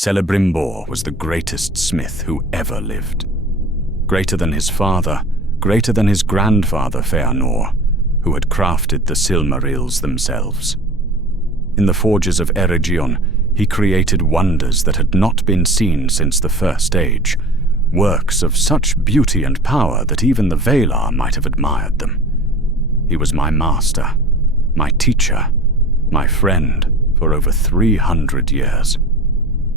Celebrimbor was the greatest smith who ever lived. Greater than his father, greater than his grandfather Fëanor, who had crafted the Silmarils themselves. In the forges of Eregion, he created wonders that had not been seen since the First Age, works of such beauty and power that even the Valar might have admired them. He was my master, my teacher, my friend for over 300 years.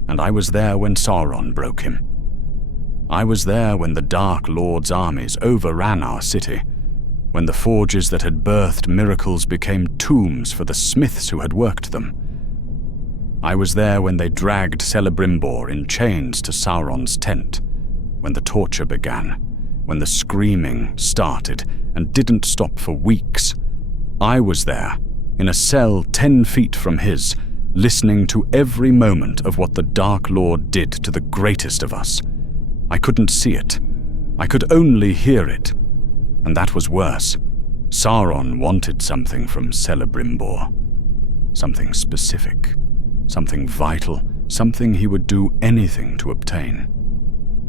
And I was there when Sauron broke him. I was there when the Dark Lord's armies overran our city, when the forges that had birthed miracles became tombs for the smiths who had worked them. I was there when they dragged Celebrimbor in chains to Sauron's tent, when the torture began, when the screaming started and didn't stop for weeks. I was there, in a cell 10 feet from his, listening to every moment of what the Dark Lord did to the greatest of us. I couldn't see it. I could only hear it. And that was worse. Sauron wanted something from Celebrimbor. Something specific. Something vital. Something he would do anything to obtain.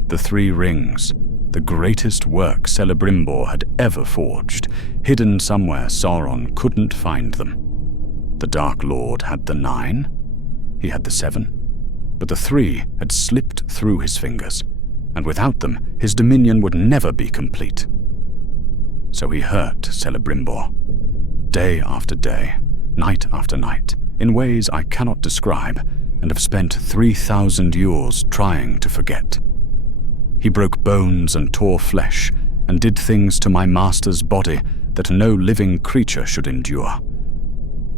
The 3 rings, the greatest work Celebrimbor had ever forged, hidden somewhere Sauron couldn't find them. The Dark Lord had the 9, he had the 7, but the 3 had slipped through his fingers, and without them his dominion would never be complete. So he hurt Celebrimbor, day after day, night after night, in ways I cannot describe, and have spent 3,000 years trying to forget. He broke bones and tore flesh, and did things to my master's body that no living creature should endure.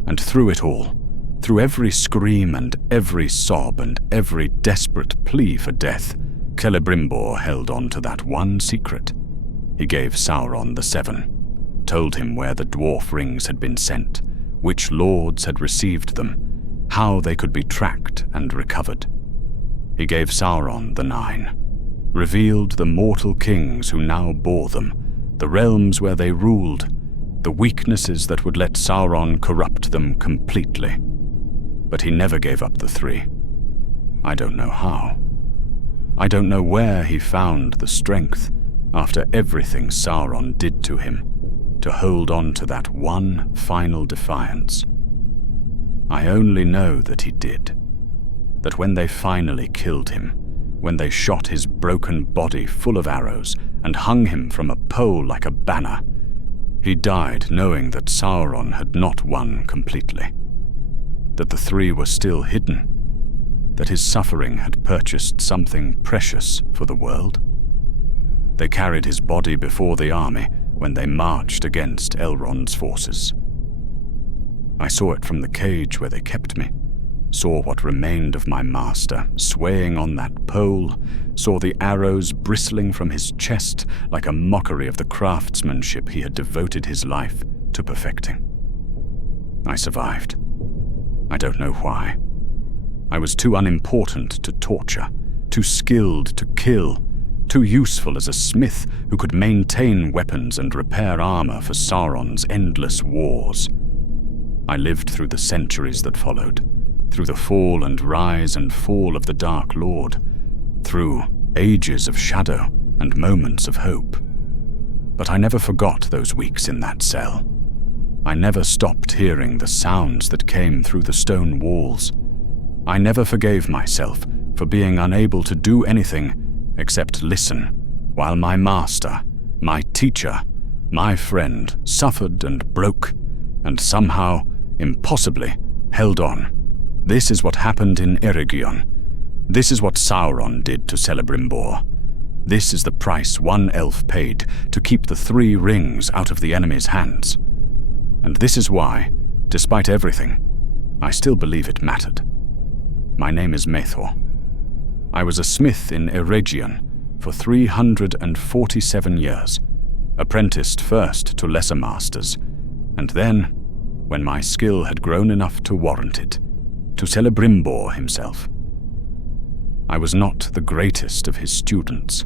And through it all, through every scream and every sob and every desperate plea for death, Celebrimbor held on to that one secret. He gave Sauron the 7, told him where the dwarf rings had been sent, which lords had received them, how they could be tracked and recovered. He gave Sauron the 9, revealed the mortal kings who now bore them, the realms where they ruled, the weaknesses that would let Sauron corrupt them completely. But he never gave up the 3. I don't know how. I don't know where he found the strength, after everything Sauron did to him, to hold on to that one final defiance. I only know that he did. That when they finally killed him, when they shot his broken body full of arrows and hung him from a pole like a banner, he died knowing that Sauron had not won completely, that the 3 were still hidden, that his suffering had purchased something precious for the world. They carried his body before the army when they marched against Elrond's forces. I saw it from the cage where they kept me, saw what remained of my master swaying on that pole, saw the arrows bristling from his chest like a mockery of the craftsmanship he had devoted his life to perfecting. I survived. I don't know why. I was too unimportant to torture, too skilled to kill, too useful as a smith who could maintain weapons and repair armor for Sauron's endless wars. I lived through the centuries that followed, through the fall and rise and fall of the Dark Lord, through ages of shadow and moments of hope. But I never forgot those weeks in that cell. I never stopped hearing the sounds that came through the stone walls. I never forgave myself for being unable to do anything except listen while my master, my teacher, my friend suffered and broke, and somehow, impossibly, held on. This is what happened in Eregion. This is what Sauron did to Celebrimbor. This is the price one elf paid to keep the 3 rings out of the enemy's hands. And this is why, despite everything, I still believe it mattered. My name is Maethor. I was a smith in Eregion for 347 years, apprenticed first to lesser masters, and then, when my skill had grown enough to warrant it, to Celebrimbor himself. I was not the greatest of his students,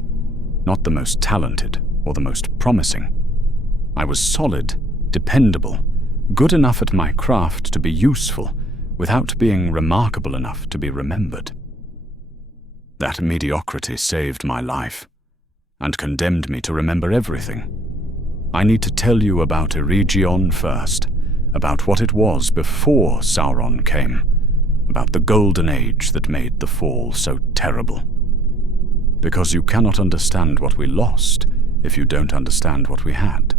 not the most talented or the most promising. I was solid, dependable, good enough at my craft to be useful, without being remarkable enough to be remembered. That mediocrity saved my life, and condemned me to remember everything. I need to tell you about Eregion first, about what it was before Sauron came, about the golden age that made the fall so terrible. Because you cannot understand what we lost if you don't understand what we had.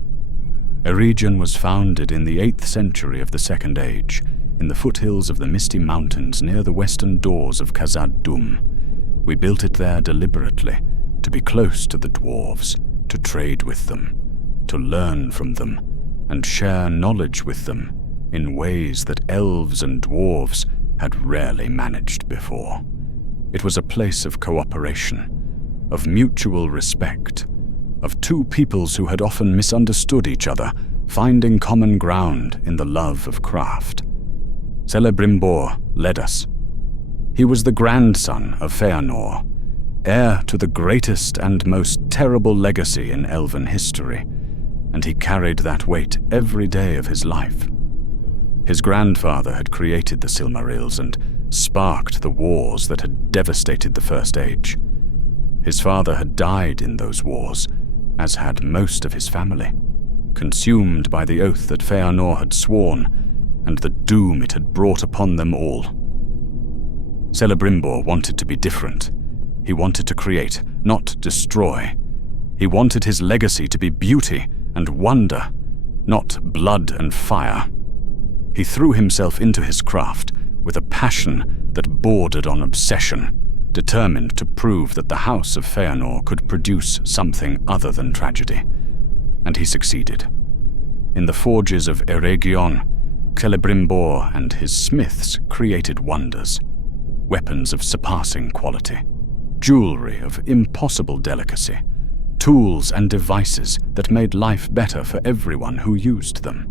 Eregion was founded in the 8th century of the Second Age, in the foothills of the Misty Mountains near the western doors of Khazad-dûm. We built it there deliberately, to be close to the dwarves, to trade with them, to learn from them, and share knowledge with them in ways that elves and dwarves had rarely managed before. It was a place of cooperation, of mutual respect, of two peoples who had often misunderstood each other, finding common ground in the love of craft. Celebrimbor led us. He was the grandson of Fëanor, heir to the greatest and most terrible legacy in Elven history, and he carried that weight every day of his life. His grandfather had created the Silmarils and sparked the wars that had devastated the First Age. His father had died in those wars, as had most of his family, consumed by the oath that Fëanor had sworn and the doom it had brought upon them all. Celebrimbor wanted to be different. He wanted to create, not destroy. He wanted his legacy to be beauty and wonder, not blood and fire. He threw himself into his craft with a passion that bordered on obsession, determined to prove that the House of Fëanor could produce something other than tragedy. And he succeeded. In the forges of Eregion, Celebrimbor and his smiths created wonders, weapons of surpassing quality, jewelry of impossible delicacy, tools and devices that made life better for everyone who used them.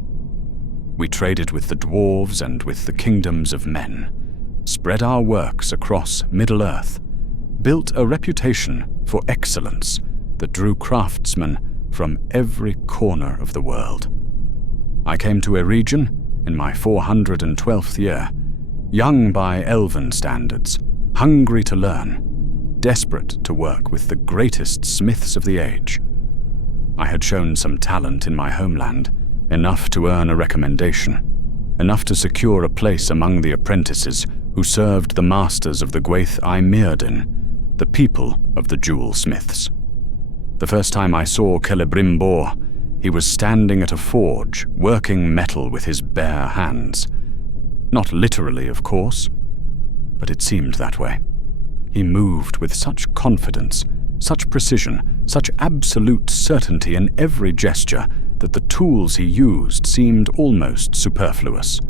We traded with the dwarves and with the kingdoms of men, spread our works across Middle-earth, built a reputation for excellence that drew craftsmen from every corner of the world. I came to Eregion in my 412th year, young by Elven standards, hungry to learn, desperate to work with the greatest smiths of the age. I had shown some talent in my homeland, enough to earn a recommendation, enough to secure a place among the apprentices who served the masters of the Gwaith I Mirden, the people of the jewel smiths. The first time I saw Celebrimbor, he was standing at a forge, working metal with his bare hands. Not literally, of course, but it seemed that way. He moved with such confidence, such precision, such absolute certainty in every gesture that the tools he used seemed almost superfluous.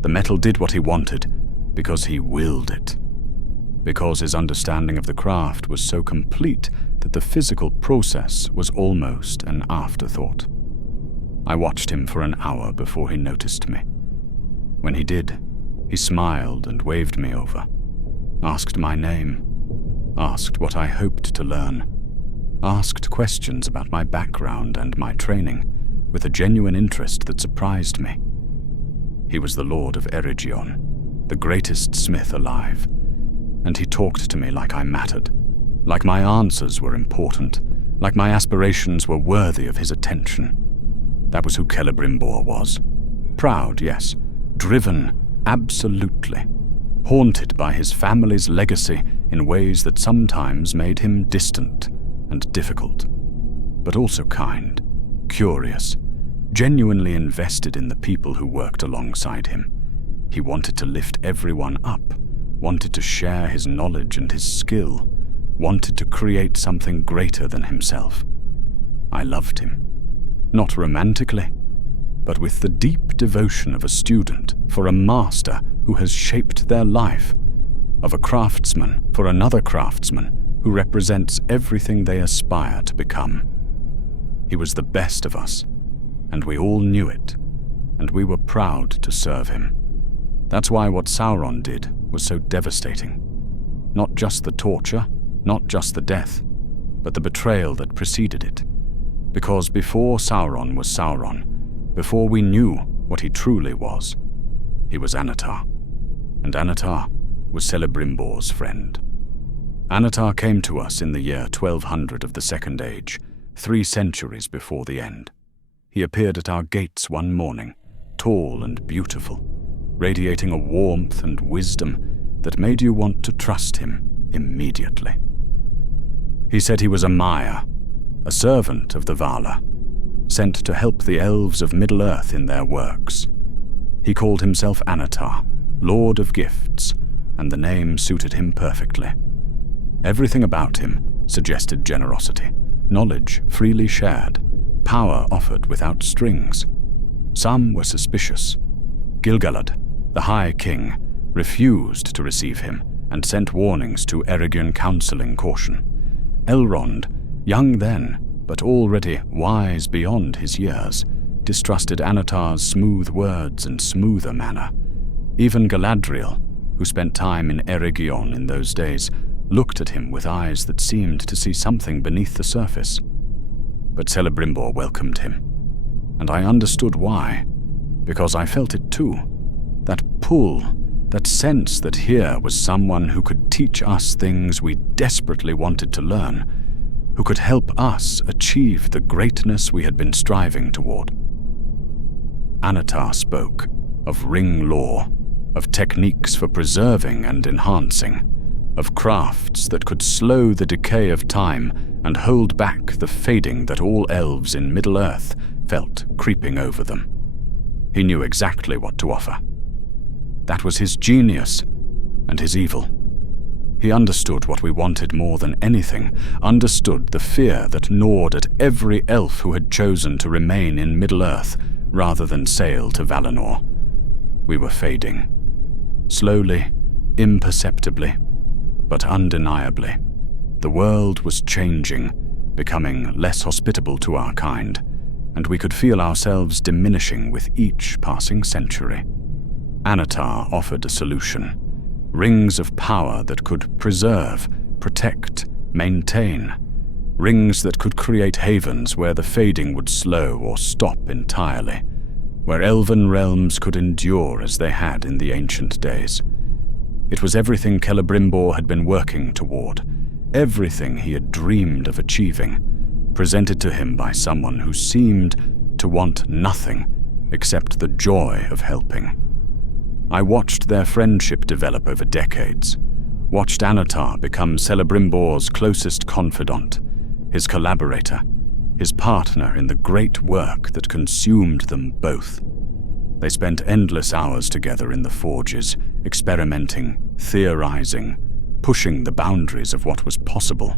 The metal did what he wanted because he willed it. Because his understanding of the craft was so complete that the physical process was almost an afterthought. I watched him for an hour before he noticed me. When he did, he smiled and waved me over, asked my name, asked what I hoped to learn, asked questions about my background and my training with a genuine interest that surprised me. He was the Lord of Eregion, the greatest smith alive, and he talked to me like I mattered, like my answers were important, like my aspirations were worthy of his attention. That was who Celebrimbor was. Proud, yes. Driven, absolutely. Haunted by his family's legacy in ways that sometimes made him distant and difficult, but also kind, curious, genuinely invested in the people who worked alongside him. He wanted to lift everyone up, wanted to share his knowledge and his skill, wanted to create something greater than himself. I loved him. Not romantically, but with the deep devotion of a student for a master who has shaped their life, of a craftsman for another craftsman who represents everything they aspire to become. He was the best of us, and we all knew it, and we were proud to serve him. That's why what Sauron did was so devastating. Not just the torture, not just the death, but the betrayal that preceded it. Because before Sauron was Sauron, before we knew what he truly was, he was Annatar, and Annatar was Celebrimbor's friend. Annatar came to us in the year 1200 of the Second Age, 3 centuries before the end. He appeared at our gates one morning, tall and beautiful, radiating a warmth and wisdom that made you want to trust him immediately. He said he was a Maya, a servant of the Vala, sent to help the elves of Middle-earth in their works. He called himself Annatar, Lord of Gifts, and the name suited him perfectly. Everything about him suggested generosity, knowledge freely shared, power offered without strings. Some were suspicious. Gilgalad, the High King, refused to receive him and sent warnings to Eregion counseling caution. Elrond, young then, but already wise beyond his years, distrusted Annatar's smooth words and smoother manner. Even Galadriel, who spent time in Eregion in those days, looked at him with eyes that seemed to see something beneath the surface. But Celebrimbor welcomed him, and I understood why, because I felt it too. That pull, that sense that here was someone who could teach us things we desperately wanted to learn, who could help us achieve the greatness we had been striving toward. Annatar spoke of ring lore, of techniques for preserving and enhancing, of crafts that could slow the decay of time and hold back the fading that all elves in Middle-earth felt creeping over them. He knew exactly what to offer. That was his genius and his evil. He understood what we wanted more than anything, understood the fear that gnawed at every elf who had chosen to remain in Middle-earth rather than sail to Valinor. We were fading. Slowly, imperceptibly, but undeniably. The world was changing, becoming less hospitable to our kind, and we could feel ourselves diminishing with each passing century. Annatar offered a solution. Rings of power that could preserve, protect, maintain. Rings that could create havens where the fading would slow or stop entirely, where elven realms could endure as they had in the ancient days. It was everything Celebrimbor had been working toward, everything he had dreamed of achieving, presented to him by someone who seemed to want nothing except the joy of helping. I watched their friendship develop over decades, watched Annatar become Celebrimbor's closest confidant, his collaborator, his partner in the great work that consumed them both. They spent endless hours together in the forges, experimenting, theorizing, pushing the boundaries of what was possible.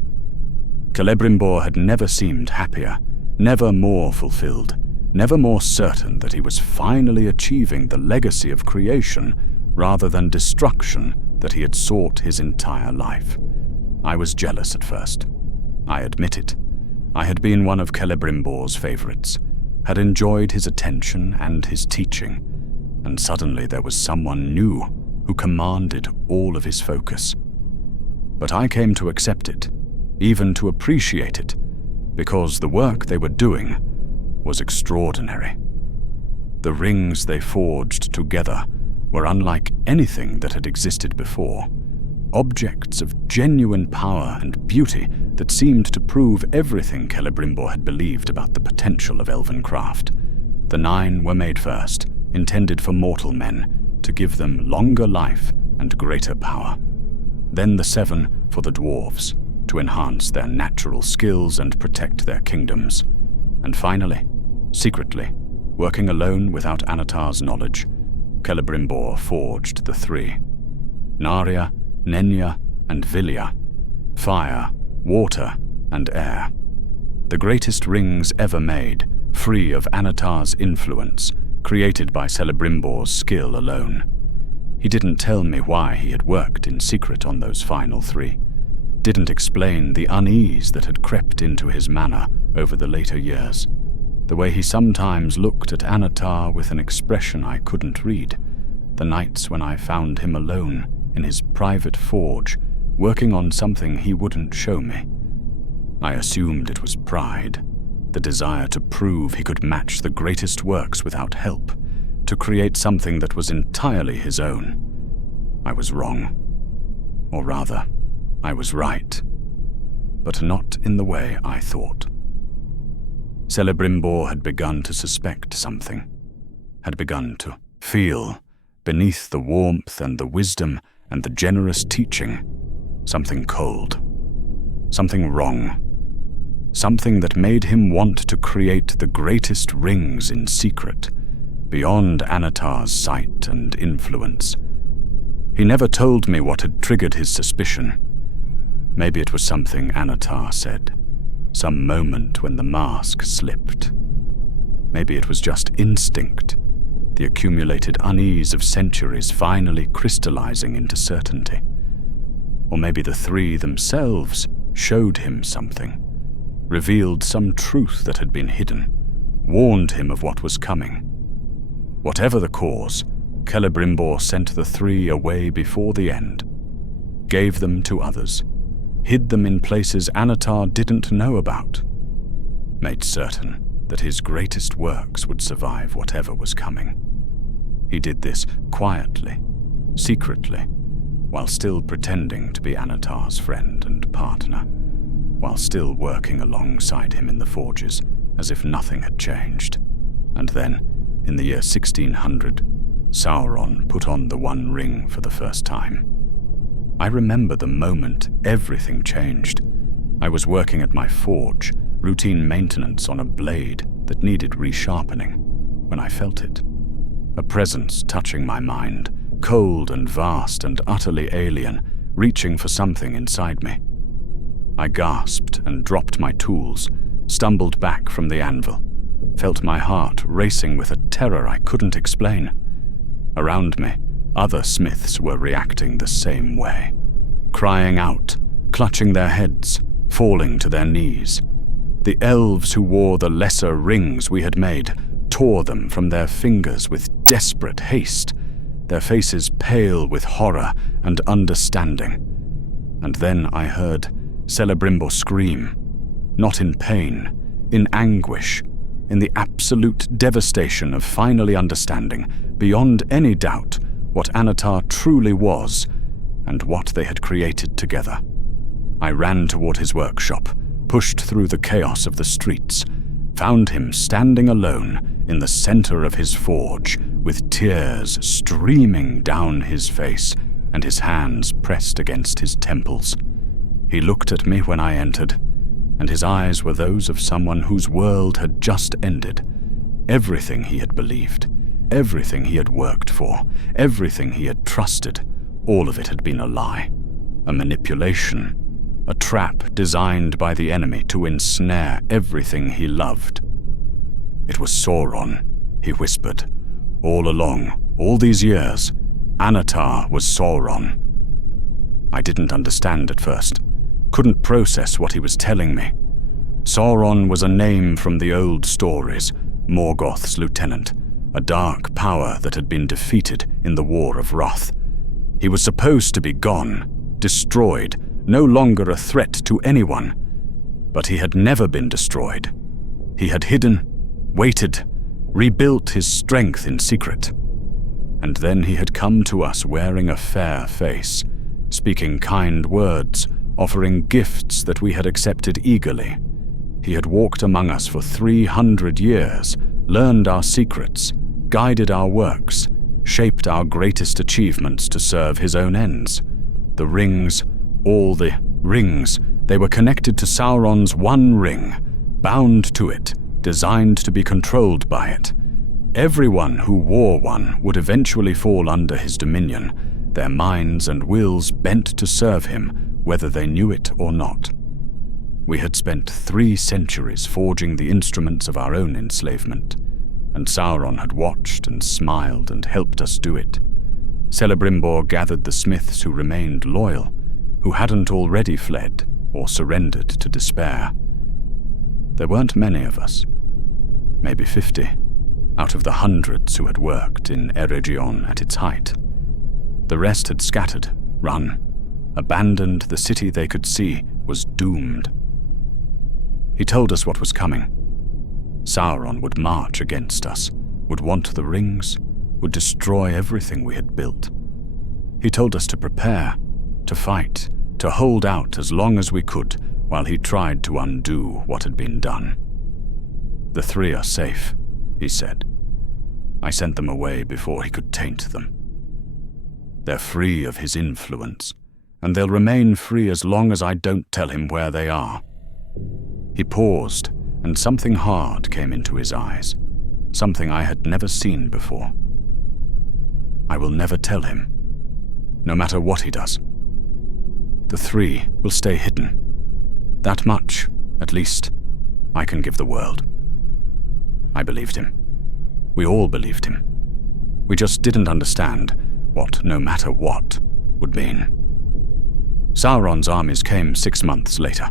Celebrimbor had never seemed happier, never more fulfilled, never more certain that he was finally achieving the legacy of creation rather than destruction that he had sought his entire life. I was jealous at first. I admit it. I had been one of Celebrimbor's favorites, had enjoyed his attention and his teaching, and suddenly there was someone new who commanded all of his focus. But I came to accept it, even to appreciate it, because the work they were doing was extraordinary. The rings they forged together were unlike anything that had existed before, objects of genuine power and beauty that seemed to prove everything Celebrimbor had believed about the potential of elven craft. The 9 were made first, intended for mortal men, to give them longer life and greater power. Then the 7 for the dwarves, to enhance their natural skills and protect their kingdoms. And finally, secretly, working alone without Annatar's knowledge, Celebrimbor forged the 3. Narya, Nenya, and Vilya. Fire, water, and air. The greatest rings ever made, free of Annatar's influence, created by Celebrimbor's skill alone. He didn't tell me why he had worked in secret on those final 3. Didn't explain the unease that had crept into his manner over the later years. The way he sometimes looked at Annatar with an expression I couldn't read. The nights when I found him alone in his private forge, working on something he wouldn't show me. I assumed it was pride, the desire to prove he could match the greatest works without help, to create something that was entirely his own. I was wrong. Or rather, I was right, but not in the way I thought. Celebrimbor had begun to suspect something, had begun to feel, beneath the warmth and the wisdom and the generous teaching, something cold, something wrong, something that made him want to create the greatest rings in secret, beyond Annatar's sight and influence. He never told me what had triggered his suspicion. Maybe it was something Annatar said, some moment when the mask slipped. Maybe it was just instinct, the accumulated unease of centuries finally crystallizing into certainty. Or maybe the three themselves showed him something, revealed some truth that had been hidden, warned him of what was coming. Whatever the cause, Celebrimbor sent the three away before the end, gave them to others, hid them in places Annatar didn't know about, made certain that his greatest works would survive whatever was coming. He did this quietly, secretly, while still pretending to be Annatar's friend and partner, while still working alongside him in the forges as if nothing had changed. And then, in the year 1600, Sauron put on the One Ring for the first time. I remember the moment everything changed. I was working at my forge, routine maintenance on a blade that needed resharpening, when I felt it. A presence touching my mind, cold and vast and utterly alien, reaching for something inside me. I gasped and dropped my tools, stumbled back from the anvil, felt my heart racing with a terror I couldn't explain. Around me, other smiths were reacting the same way, crying out, clutching their heads, falling to their knees. The elves who wore the lesser rings we had made tore them from their fingers with desperate haste, their faces pale with horror and understanding. And then I heard Celebrimbor scream, not in pain, in anguish, in the absolute devastation of finally understanding, beyond any doubt, what Annatar truly was and what they had created together. I ran toward his workshop, pushed through the chaos of the streets, found him standing alone in the center of his forge, with tears streaming down his face and his hands pressed against his temples. He looked at me when I entered, and his eyes were those of someone whose world had just ended. Everything he had believed, everything he had worked for, everything he had trusted, all of it had been a lie, a manipulation, a trap designed by the enemy to ensnare everything he loved. It was Sauron, he whispered. All along, all these years, Annatar was Sauron. I didn't understand at first, couldn't process what he was telling me. Sauron was a name from the old stories, Morgoth's lieutenant, a dark power that had been defeated in the War of Wrath. He was supposed to be gone, destroyed, no longer a threat to anyone. But he had never been destroyed. He had hidden, waited, rebuilt his strength in secret. And then he had come to us wearing a fair face, speaking kind words, offering gifts that we had accepted eagerly. He had walked among us for 300 years, learned our secrets, guided our works, shaped our greatest achievements to serve his own ends. The rings, all the rings, they were connected to Sauron's One Ring, bound to it, designed to be controlled by it. Everyone who wore one would eventually fall under his dominion, their minds and wills bent to serve him, whether they knew it or not. We had spent 3 centuries forging the instruments of our own enslavement, and Sauron had watched and smiled and helped us do it. Celebrimbor gathered the smiths who remained loyal, who hadn't already fled or surrendered to despair. There weren't many of us, maybe 50, out of the hundreds who had worked in Eregion at its height. The rest had scattered, run, abandoned the city they could see was doomed. He told us what was coming. Sauron would march against us, would want the rings, would destroy everything we had built. He told us to prepare, to fight, to hold out as long as we could while he tried to undo what had been done. "The three are safe," he said. "I sent them away before he could taint them. They're free of his influence, and they'll remain free as long as I don't tell him where they are." He paused, and something hard came into his eyes, something I had never seen before. "I will never tell him, no matter what he does. The three will stay hidden. That much, at least, I can give the world." I believed him. We all believed him. We just didn't understand what "no matter what" would mean. Sauron's armies came 6 months later.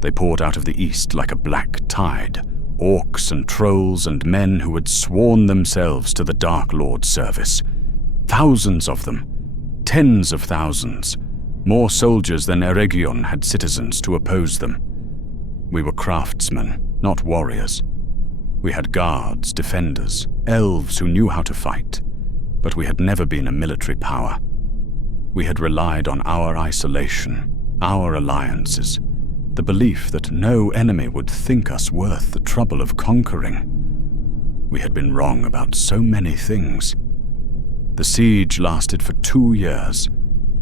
They poured out of the east like a black tide, orcs and trolls and men who had sworn themselves to the Dark Lord's service. Thousands of them, tens of thousands, more soldiers than Eregion had citizens to oppose them. We were craftsmen, not warriors. We had guards, defenders, elves who knew how to fight, but we had never been a military power. We had relied on our isolation, our alliances, the belief that no enemy would think us worth the trouble of conquering. We had been wrong about so many things. The siege lasted for 2 years.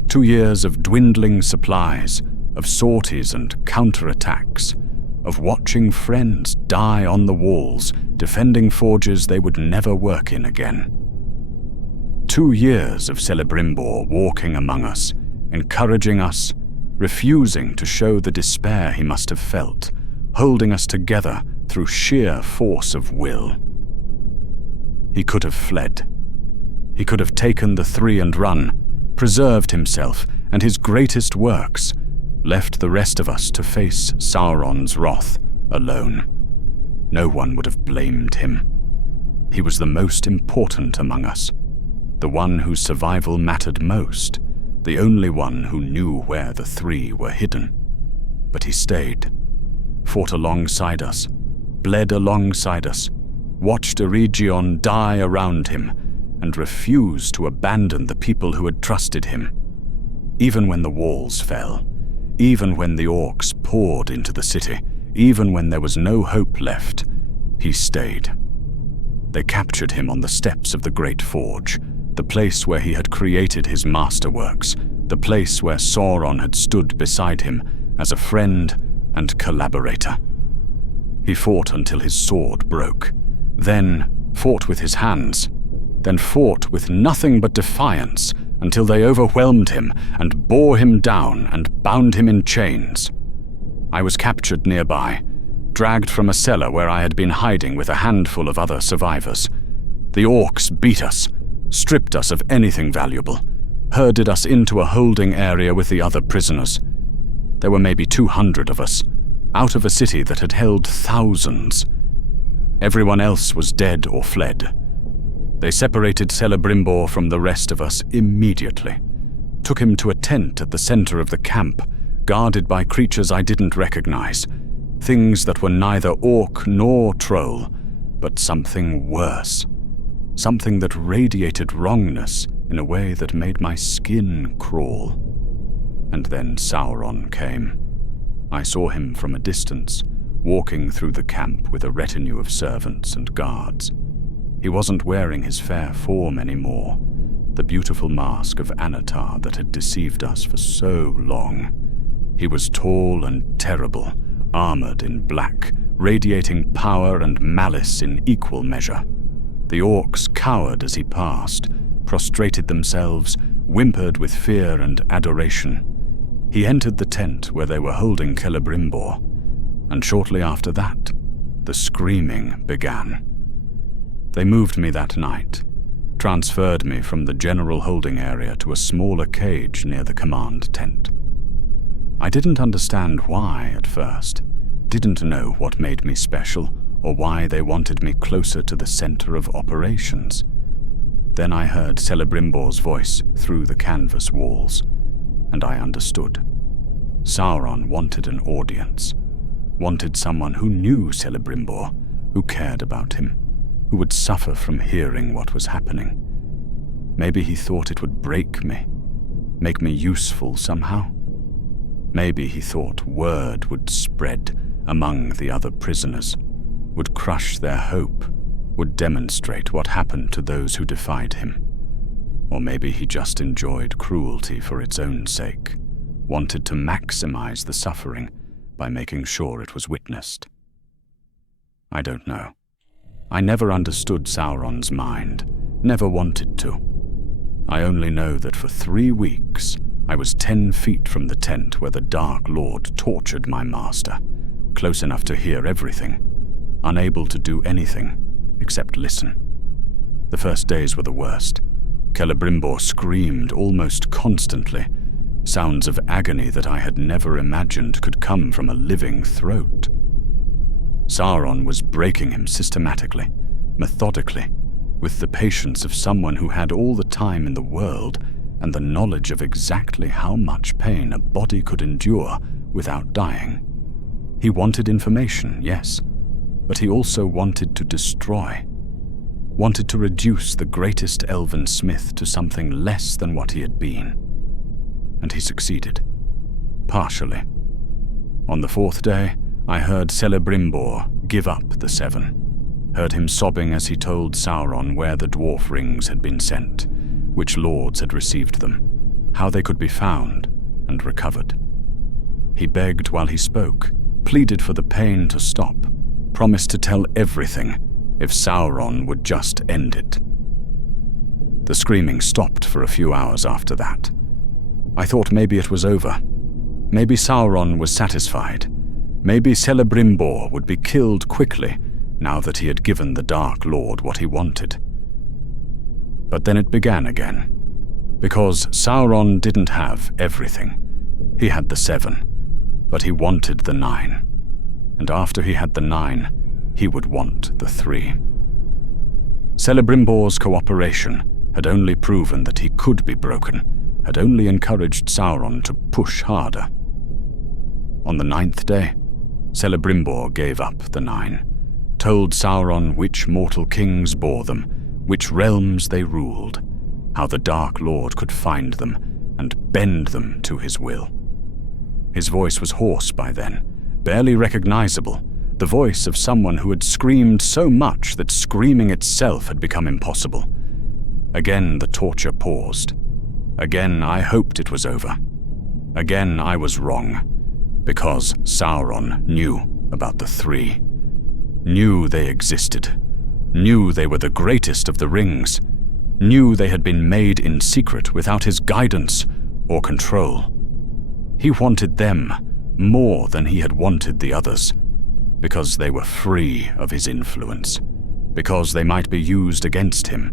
2 years of dwindling supplies, of sorties and counterattacks, of watching friends die on the walls, defending forges they would never work in again. 2 years of Celebrimbor walking among us, encouraging us, refusing to show the despair he must have felt, holding us together through sheer force of will. He could have fled. He could have taken the three and run, preserved himself and his greatest works, left the rest of us to face Sauron's wrath alone. No one would have blamed him. He was the most important among us, the one whose survival mattered most, the only one who knew where the three were hidden. But he stayed, fought alongside us, bled alongside us, watched Eregion die around him, and refused to abandon the people who had trusted him. Even when the walls fell, even when the orcs poured into the city, even when there was no hope left, he stayed. They captured him on the steps of the Great Forge, the place where he had created his masterworks, the place where Sauron had stood beside him as a friend and collaborator. He fought until his sword broke, then fought with his hands, then fought with nothing but defiance until they overwhelmed him and bore him down and bound him in chains. I was captured nearby, dragged from a cellar where I had been hiding with a handful of other survivors. The orcs beat us, stripped us of anything valuable, herded us into a holding area with the other prisoners. There were maybe 200 of us, out of a city that had held thousands. Everyone else was dead or fled. They separated Celebrimbor from the rest of us immediately, took him to a tent at the center of the camp, guarded by creatures I didn't recognize, things that were neither orc nor troll, but something worse, something that radiated wrongness in a way that made my skin crawl. And then Sauron came. I saw him from a distance, walking through the camp with a retinue of servants and guards. He wasn't wearing his fair form anymore, the beautiful mask of Annatar that had deceived us for so long. He was tall and terrible, armored in black, radiating power and malice in equal measure. The orcs cowered as he passed, prostrated themselves, whimpered with fear and adoration. He entered the tent where they were holding Celebrimbor, and shortly after that, the screaming began. They moved me that night, transferred me from the general holding area to a smaller cage near the command tent. I didn't understand why at first, didn't know what made me special or why they wanted me closer to the center of operations. Then I heard Celebrimbor's voice through the canvas walls, and I understood. Sauron wanted an audience, wanted someone who knew Celebrimbor, who cared about him, who would suffer from hearing what was happening. Maybe he thought it would break me, make me useful somehow. Maybe he thought word would spread among the other prisoners, would crush their hope, would demonstrate what happened to those who defied him. Or maybe he just enjoyed cruelty for its own sake, wanted to maximize the suffering by making sure it was witnessed. I don't know. I never understood Sauron's mind, never wanted to. I only know that for 3 weeks, I was 10 feet from the tent where the Dark Lord tortured my master, close enough to hear everything, unable to do anything except listen. The first days were the worst. Celebrimbor screamed almost constantly, sounds of agony that I had never imagined could come from a living throat. Sauron was breaking him systematically, methodically, with the patience of someone who had all the time in the world and the knowledge of exactly how much pain a body could endure without dying. He wanted information, yes, but he also wanted to destroy, wanted to reduce the greatest elven smith to something less than what he had been. And he succeeded. Partially. On the 4th day, I heard Celebrimbor give up the 7, heard him sobbing as he told Sauron where the dwarf rings had been sent, which lords had received them, how they could be found and recovered. He begged while he spoke, pleaded for the pain to stop, promised to tell everything if Sauron would just end it. The screaming stopped for a few hours after that. I thought maybe it was over. Maybe Sauron was satisfied. Maybe Celebrimbor would be killed quickly now that he had given the Dark Lord what he wanted. But then it began again. Because Sauron didn't have everything. He had the 7, but he wanted the 9. And after he had the 9, he would want the 3. Celebrimbor's cooperation had only proven that he could be broken, had only encouraged Sauron to push harder. On the 9th day, Celebrimbor gave up the 9, told Sauron which mortal kings bore them, which realms they ruled, how the Dark Lord could find them and bend them to his will. His voice was hoarse by then, barely recognizable, the voice of someone who had screamed so much that screaming itself had become impossible. Again the torture paused. Again I hoped it was over. Again I was wrong, because Sauron knew about the 3, knew they existed, knew they were the greatest of the rings, knew they had been made in secret without his guidance or control. He wanted them more than he had wanted the others, because they were free of his influence, because they might be used against him,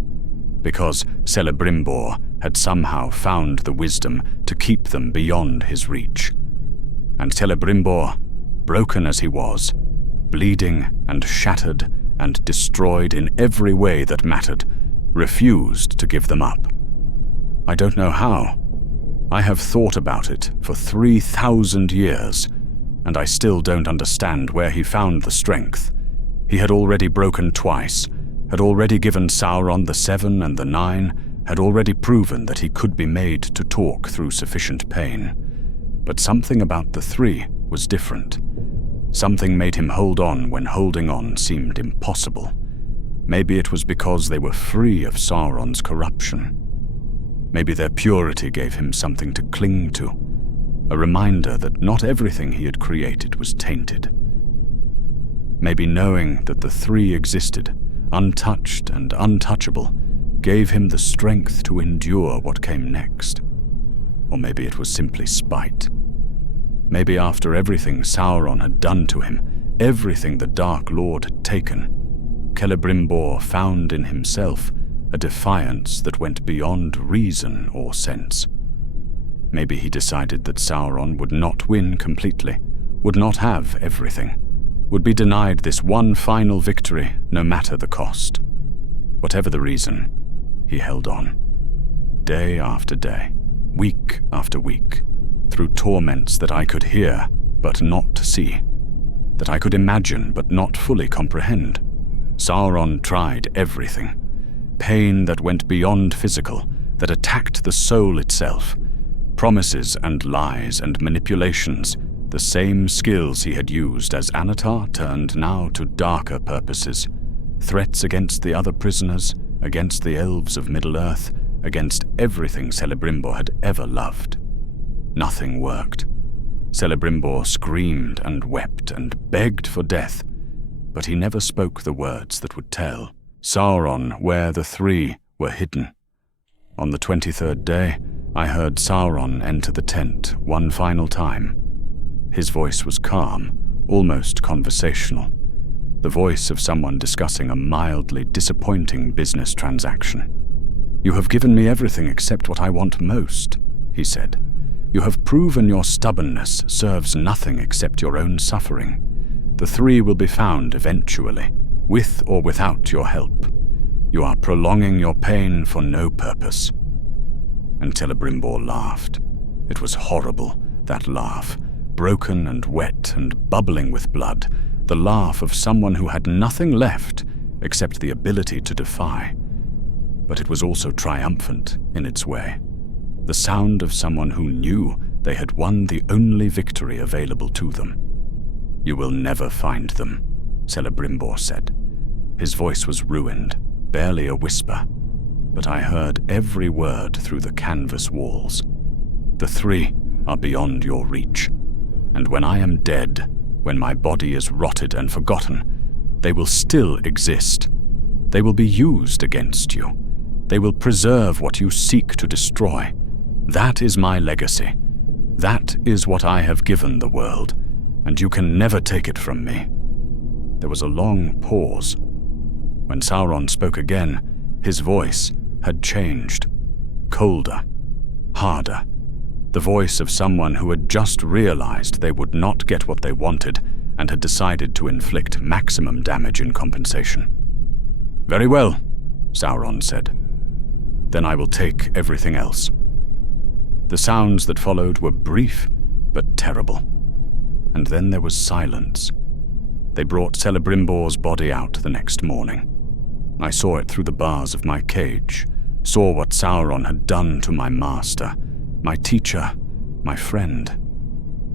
because Celebrimbor had somehow found the wisdom to keep them beyond his reach. And Celebrimbor, broken as he was, bleeding and shattered and destroyed in every way that mattered, refused to give them up. I don't know how. I have thought about it for 3,000 years, and I still don't understand where he found the strength. He had already broken twice, had already given Sauron the 7 and the 9, had already proven that he could be made to talk through sufficient pain. But something about the 3 was different. Something made him hold on when holding on seemed impossible. Maybe it was because they were free of Sauron's corruption. Maybe their purity gave him something to cling to, a reminder that not everything he had created was tainted. Maybe knowing that the 3 existed, untouched and untouchable, gave him the strength to endure what came next. Or maybe it was simply spite. Maybe after everything Sauron had done to him, everything the Dark Lord had taken, Celebrimbor found in himself a defiance that went beyond reason or sense. Maybe he decided that Sauron would not win completely, would not have everything, would be denied this one final victory no matter the cost. Whatever the reason, he held on. Day after day, week after week, through torments that I could hear but not see, that I could imagine but not fully comprehend. Sauron tried everything. Pain that went beyond physical, that attacked the soul itself, Promises and lies and manipulations, the same skills he had used as Annatar turned now to darker purposes. Threats against the other prisoners, against the elves of Middle-earth, against everything Celebrimbor had ever loved. Nothing worked. Celebrimbor screamed and wept and begged for death, but he never spoke the words that would tell Sauron where the three were hidden. On the 23rd day, I heard Sauron enter the tent one final time. His voice was calm, almost conversational, the voice of someone discussing a mildly disappointing business transaction. "You have given me everything except what I want most," he said. "You have proven your stubbornness serves nothing except your own suffering. The three will be found eventually, with or without your help. You are prolonging your pain for no purpose." And Celebrimbor laughed. It was horrible, that laugh, broken and wet and bubbling with blood, the laugh of someone who had nothing left except the ability to defy. But it was also triumphant in its way. The sound of someone who knew they had won the only victory available to them. "You will never find them," Celebrimbor said. His voice was ruined, barely a whisper, but I heard every word through the canvas walls. "The three are beyond your reach, and when I am dead, when my body is rotted and forgotten, they will still exist. They will be used against you. They will preserve what you seek to destroy. That is my legacy. That is what I have given the world, and you can never take it from me." There was a long pause. When Sauron spoke again, his voice had changed. Colder, harder. The voice of someone who had just realized they would not get what they wanted and had decided to inflict maximum damage in compensation. "Very well," Sauron said. "Then I will take everything else." The sounds that followed were brief but terrible. And then there was silence. They brought Celebrimbor's body out the next morning. I saw it through the bars of my cage, saw what Sauron had done to my master, my teacher, my friend.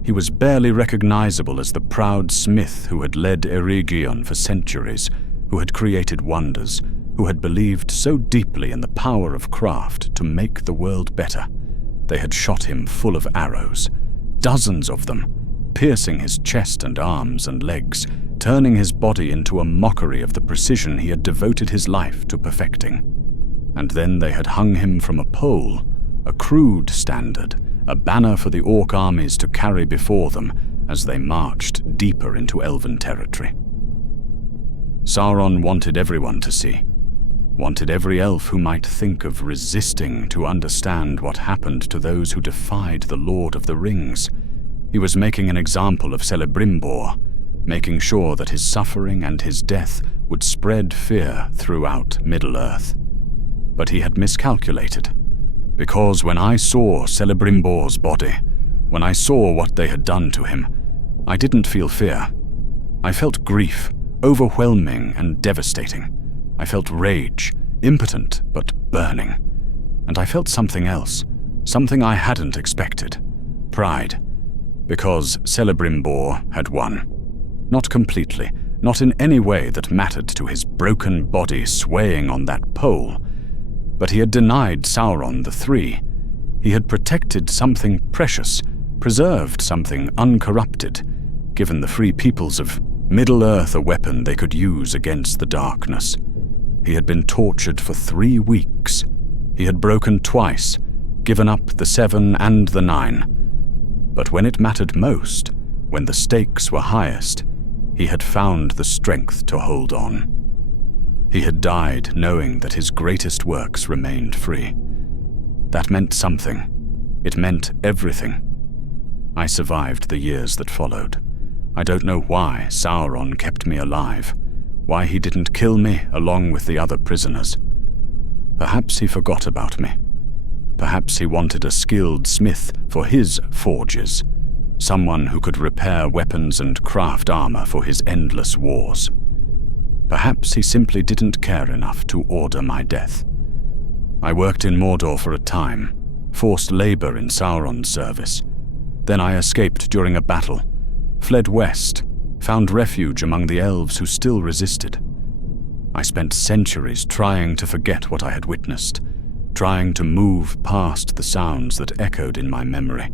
He was barely recognizable as the proud smith who had led Eregion for centuries, who had created wonders, who had believed so deeply in the power of craft to make the world better. They had shot him full of arrows, dozens of them, piercing his chest and arms and legs, turning his body into a mockery of the precision he had devoted his life to perfecting. And then they had hung him from a pole, a crude standard, a banner for the orc armies to carry before them as they marched deeper into Elven territory. Sauron wanted everyone to see, wanted every elf who might think of resisting to understand what happened to those who defied the Lord of the Rings. He was making an example of Celebrimbor, making sure that his suffering and his death would spread fear throughout Middle-earth. But he had miscalculated, because when I saw Celebrimbor's body, when I saw what they had done to him, I didn't feel fear. I felt grief, overwhelming and devastating. I felt rage, impotent but burning. And I felt something else, something I hadn't expected. Pride. Because Celebrimbor had won. Not completely, not in any way that mattered to his broken body swaying on that pole. But he had denied Sauron the Three. He had protected something precious, preserved something uncorrupted, given the free peoples of Middle-earth a weapon they could use against the darkness. He had been tortured for 3 weeks. He had broken twice, given up the 7 and the 9. But when it mattered most, when the stakes were highest, he had found the strength to hold on. He had died knowing that his greatest works remained free. That meant something. It meant everything. I survived the years that followed. I don't know why Sauron kept me alive, why he didn't kill me along with the other prisoners. Perhaps he forgot about me. Perhaps he wanted a skilled smith for his forges, someone who could repair weapons and craft armor for his endless wars. Perhaps he simply didn't care enough to order my death. I worked in Mordor for a time, forced labor in Sauron's service. Then I escaped during a battle, fled west, found refuge among the elves who still resisted. I spent centuries trying to forget what I had witnessed, trying to move past the sounds that echoed in my memory,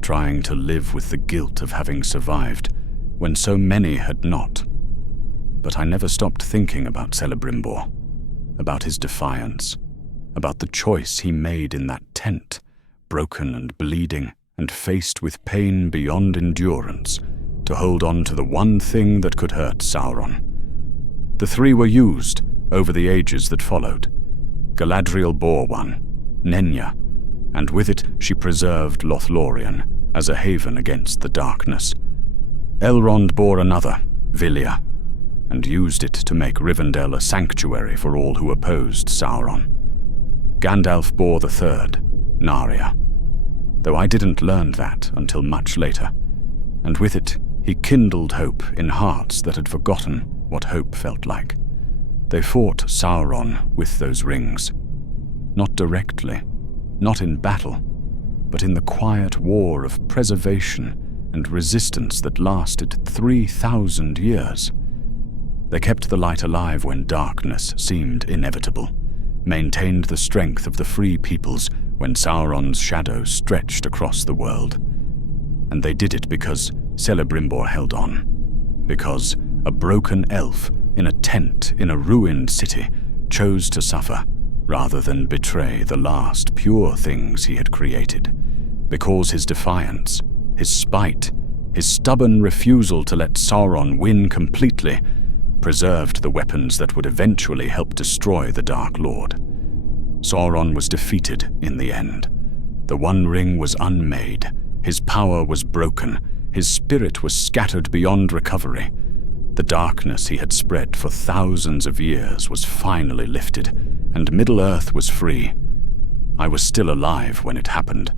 trying to live with the guilt of having survived when so many had not. But I never stopped thinking about Celebrimbor, about his defiance, about the choice he made in that tent, broken and bleeding and faced with pain beyond endurance, to hold on to the one thing that could hurt Sauron. The three were used over the ages that followed. Galadriel bore one, Nenya, and with it she preserved Lothlorien as a haven against the darkness. Elrond bore another, Vilya, and used it to make Rivendell a sanctuary for all who opposed Sauron. Gandalf bore the third, Narya, though I didn't learn that until much later, and with it he kindled hope in hearts that had forgotten what hope felt like. They fought Sauron with those rings, not directly, not in battle, but in the quiet war of preservation and resistance that lasted 3,000 years. They kept the light alive when darkness seemed inevitable, maintained the strength of the free peoples when Sauron's shadow stretched across the world. And they did it because Celebrimbor held on, because a broken elf in a tent in a ruined city chose to suffer rather than betray the last pure things he had created, because his defiance, his spite, his stubborn refusal to let Sauron win completely preserved the weapons that would eventually help destroy the Dark Lord. Sauron was defeated in the end. The One Ring was unmade, his power was broken, his spirit was scattered beyond recovery. The darkness he had spread for thousands of years was finally lifted, and Middle-earth was free. I was still alive when it happened,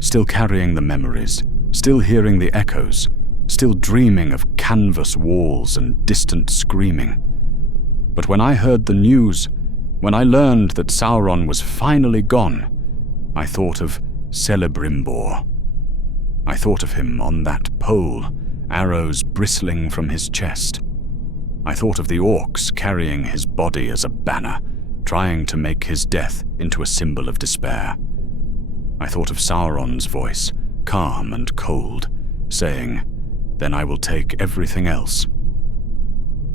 still carrying the memories, still hearing the echoes, still dreaming of canvas walls and distant screaming. But when I heard the news, when I learned that Sauron was finally gone, I thought of Celebrimbor. I thought of him on that pole, arrows bristling from his chest. I thought of the orcs carrying his body as a banner, trying to make his death into a symbol of despair. I thought of Sauron's voice, calm and cold, saying, "Then I will take everything else."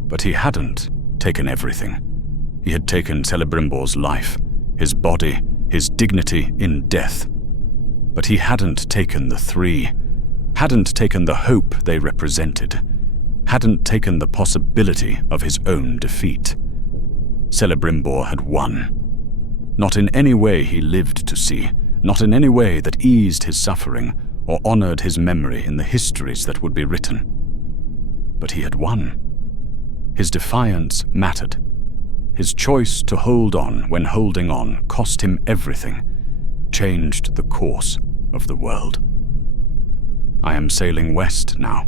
But he hadn't taken everything. He had taken Celebrimbor's life, his body, his dignity in death. But he hadn't taken the three, hadn't taken the hope they represented, hadn't taken the possibility of his own defeat. Celebrimbor had won. Not in any way he lived to see, not in any way that eased his suffering or honored his memory in the histories that would be written. But he had won. His defiance mattered. His choice to hold on when holding on cost him everything, changed the course of the world. I am sailing west now.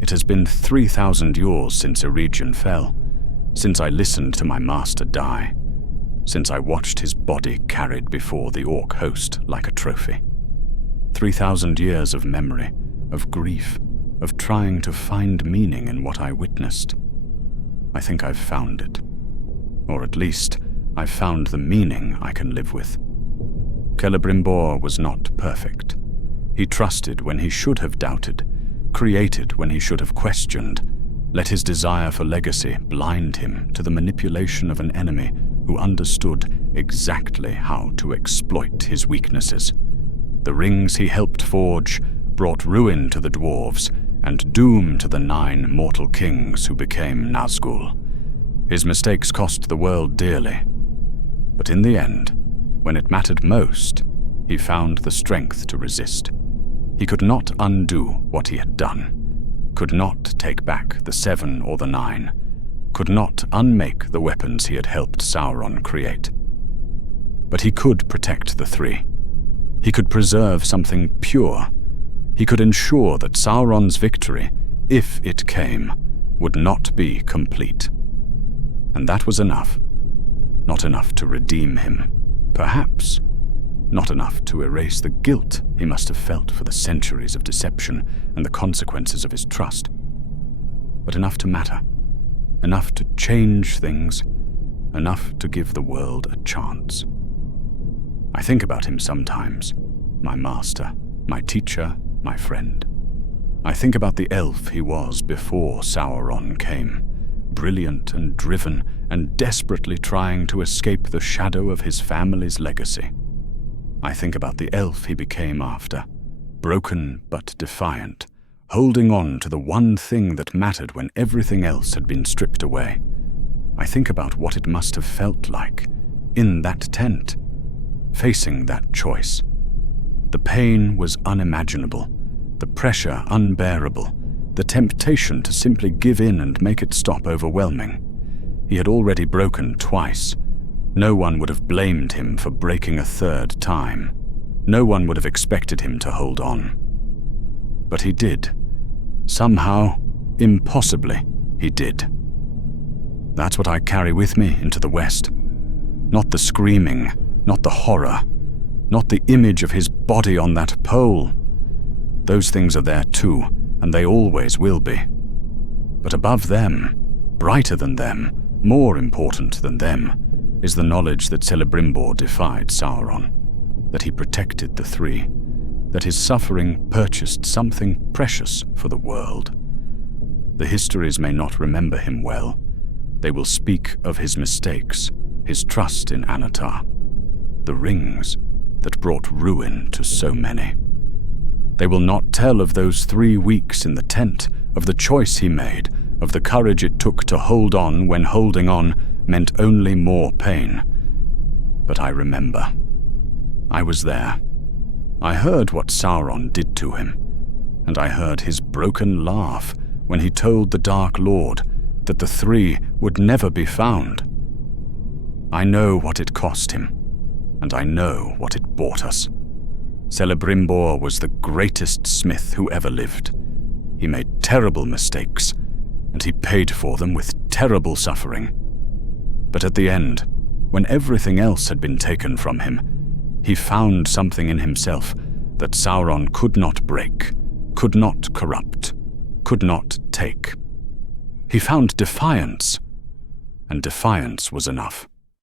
It has been 3,000 years since Eregion fell, since I listened to my master die, since I watched his body carried before the orc host like a trophy. 3,000 years of memory, of grief, of trying to find meaning in what I witnessed. I think I've found it. Or at least, I've found the meaning I can live with. Celebrimbor was not perfect. He trusted when he should have doubted, created when he should have questioned, let his desire for legacy blind him to the manipulation of an enemy who understood exactly how to exploit his weaknesses. The rings he helped forge brought ruin to the dwarves and doom to the 9 mortal kings who became Nazgul. His mistakes cost the world dearly. But in the end, when it mattered most, he found the strength to resist. He could not undo what he had done, could not take back the 7 or the 9, could not unmake the weapons he had helped Sauron create. But he could protect the 3. He could preserve something pure. He could ensure that Sauron's victory, if it came, would not be complete. And that was enough. Not enough to redeem him, perhaps. Not enough to erase the guilt he must have felt for the centuries of deception and the consequences of his trust, but enough to matter, enough to change things, enough to give the world a chance. I think about him sometimes, my master, my teacher, my friend. I think about the elf he was before Sauron came, brilliant and driven and desperately trying to escape the shadow of his family's legacy. I think about the elf he became after, broken but defiant, holding on to the one thing that mattered when everything else had been stripped away. I think about what it must have felt like, in that tent, facing that choice. The pain was unimaginable, the pressure unbearable, the temptation to simply give in and make it stop overwhelming. He had already broken twice. No one would have blamed him for breaking a third time. No one would have expected him to hold on. But he did. Somehow, impossibly, he did. That's what I carry with me into the West. Not the screaming, not the horror, not the image of his body on that pole. Those things are there too, and they always will be. But above them, brighter than them, more important than them, is the knowledge that Celebrimbor defied Sauron, that he protected the three, that his suffering purchased something precious for the world. The histories may not remember him well. They will speak of his mistakes, his trust in Annatar, the rings that brought ruin to so many. They will not tell of those 3 weeks in the tent, of the choice he made, of the courage it took to hold on when holding on meant only more pain. But I remember. I was there. I heard what Sauron did to him, and I heard his broken laugh when he told the Dark Lord that the three would never be found. I know what it cost him, and I know what it bought us. Celebrimbor was the greatest smith who ever lived. He made terrible mistakes, and he paid for them with terrible suffering. But at the end, when everything else had been taken from him, he found something in himself that Sauron could not break, could not corrupt, could not take. He found defiance, and defiance was enough.